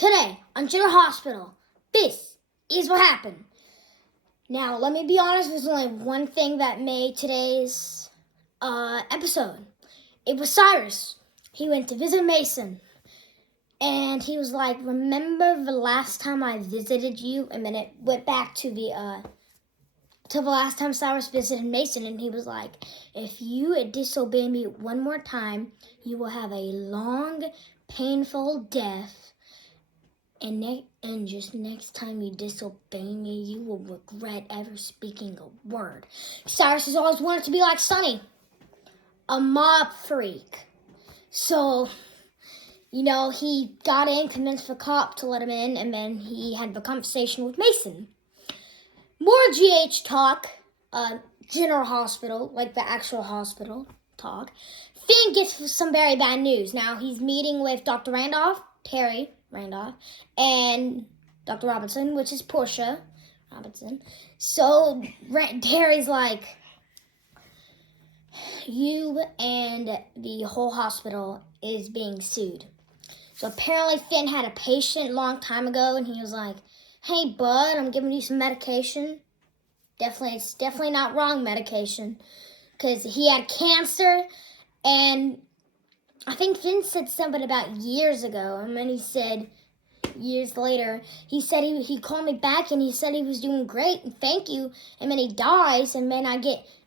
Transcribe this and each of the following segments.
Today, on General Hospital, this is what happened. Now, let me be honest, there's only one thing that made today's episode. It was Cyrus. He went to visit Mason. And he was like, remember the last time I visited you? And then it went back to the last time Cyrus visited Mason. And he was like, if you disobey me one more time, you will have a long, painful death. And just next time you disobey me, you will regret ever speaking a word. Cyrus has always wanted to be like Sonny, a mob freak. So, he got in, convinced the cop to let him in, and then he had the conversation with Mason. More GH talk, General Hospital, like the actual hospital talk. Finn gets some very bad news. Now, he's meeting with Dr. Randolph, Terry Randolph, and Dr. Robinson, which is Portia Robinson. So Terry's like, you and the whole hospital is being sued. So apparently Finn had a patient a long time ago, and he was like, hey, bud, I'm giving you some medication. It's definitely not wrong medication, because he had cancer, and I think Finn said something about years ago, and then he said years later, he said he called me back and he said he was doing great and thank you, and then he dies, and then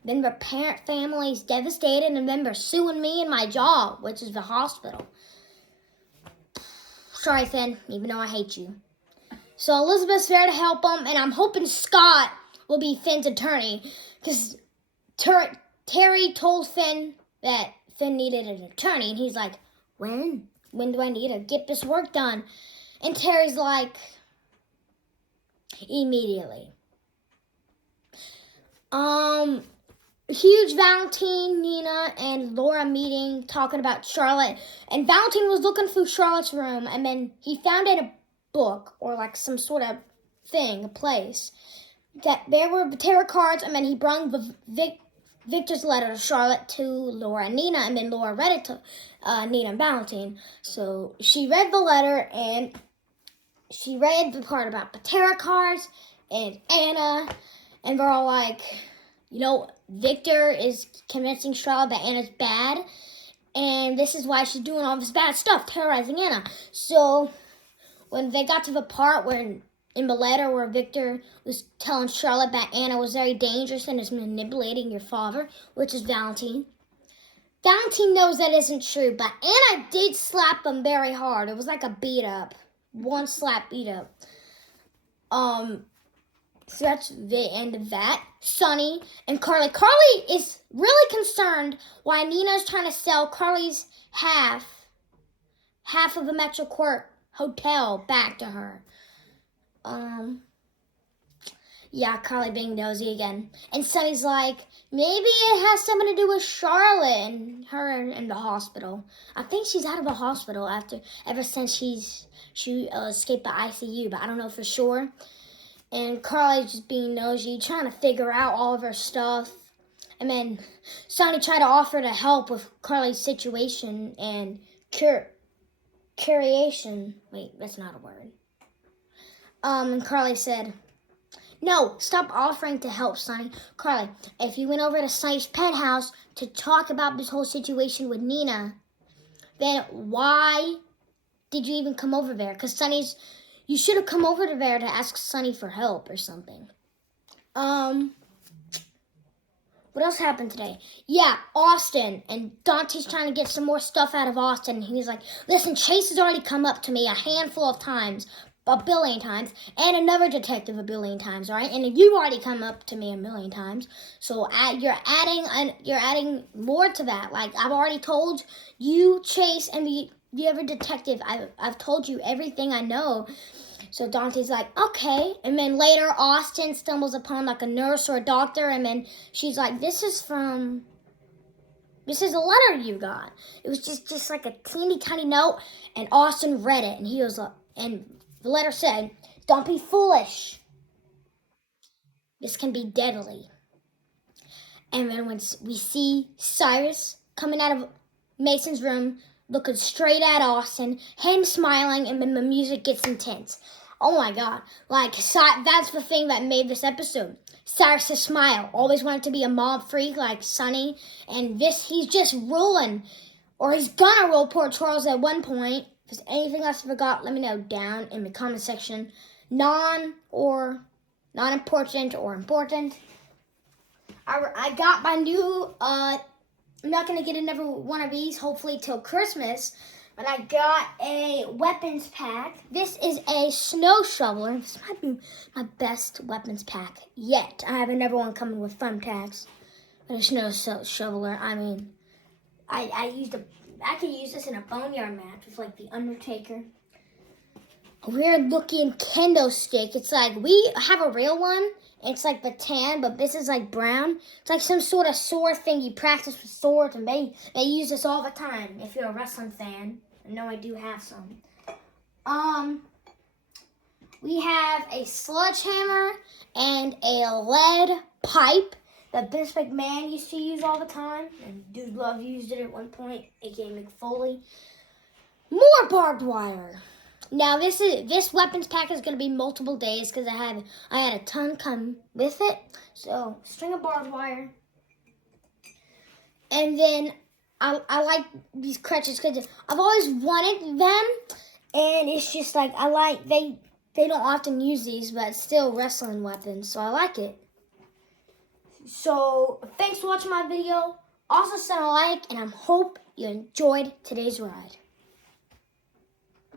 then the parent family is devastated, and then they're suing me and my job, which is the hospital. Sorry, Finn, even though I hate you. So Elizabeth's there to help him, and I'm hoping Scott will be Finn's attorney, because Terry told Finn that Finn needed an attorney, and he's like, when? When do I need to get this work done? And Terry's like, immediately. Huge Valentine, Nina, and Laura meeting, talking about Charlotte. And Valentine was looking through Charlotte's room, and then he found in a book, or like some sort of thing, a place, that there were tarot cards, and then he brought Victor's letter to Charlotte to Laura and Nina, and then Laura read it to Nina and Valentine. So she read the letter, and she read the part about the tarot cards and Anna, and they're all like, Victor is convincing Charlotte that Anna's bad, and this is why she's doing all this bad stuff, terrorizing Anna. So when they got to the part where in the letter where Victor was telling Charlotte that Anna was very dangerous and is manipulating your father, which is Valentine. Valentine knows that isn't true, but Anna did slap him very hard. It was like a beat up. One slap beat up. So that's the end of that. Sonny and Carly. Carly is really concerned why Nina's trying to sell Carly's half of the Metro Court hotel back to her. Yeah, Carly being nosy again. And Sonny's like, maybe it has something to do with Charlotte and her in the hospital. I think she's out of the hospital ever since she escaped the ICU, but I don't know for sure. And Carly's just being nosy, trying to figure out all of her stuff. And then Sonny tried to offer to help with Carly's situation and curation. Wait, that's not a word. And Carly said, no, stop offering to help, Sonny. Carly, if you went over to Sonny's penthouse to talk about this whole situation with Nina, then why did you even come over there? Because you should have come over there to ask Sonny for help or something. What else happened today? Yeah, Austin. And Dante's trying to get some more stuff out of Austin. He's like, listen, Chase has already come up to me a handful of times, a billion times, and another detective a billion times, all right? And you've already come up to me a million times. So you're adding more to that. Like, I've already told you, Chase, and the other detective, I've told you everything I know. So Dante's like, okay. And then later, Austin stumbles upon like a nurse or a doctor, and then she's like, this is a letter you got. It was just like a teeny tiny note, and Austin read it, and he was like, and the letter said, don't be foolish. This can be deadly. And then when we see Cyrus coming out of Mason's room, looking straight at Austin, him smiling, and then the music gets intense. Oh my God. Like, that's the thing that made this episode. Cyrus' smile. Always wanted to be a mob freak like Sonny. And he's just rolling. Or he's gonna roll Port Charles at one point. If there's anything else I forgot, let me know down in the comment section. Non-important or important. I got my new, I'm not going to get another one of these, hopefully till Christmas. But I got a weapons pack. This is a snow shoveler. This might be my best weapons pack yet. I have another one coming with thumbtacks. But a snow shoveler, I mean, I could use this in a boneyard match with like the Undertaker. A weird looking kendo stick. It's like, we have a real one. It's like the tan, but this is like brown. It's like some sort of sword thing. You practice with swords, and they use this all the time. If you're a wrestling fan, I know I do have some. We have a sledgehammer and a lead pipe that Vince McMahon used to use all the time, and Dude Love used it at one point, aka McFoley. More barbed wire. Now this weapons pack is going to be multiple days because I had a ton come with it. So string of barbed wire, and then I like these crutches because I've always wanted them, and it's just like they don't often use these, but it's still wrestling weapons, so I like it. So thanks for watching my video. Also send a like, and I hope you enjoyed today's ride.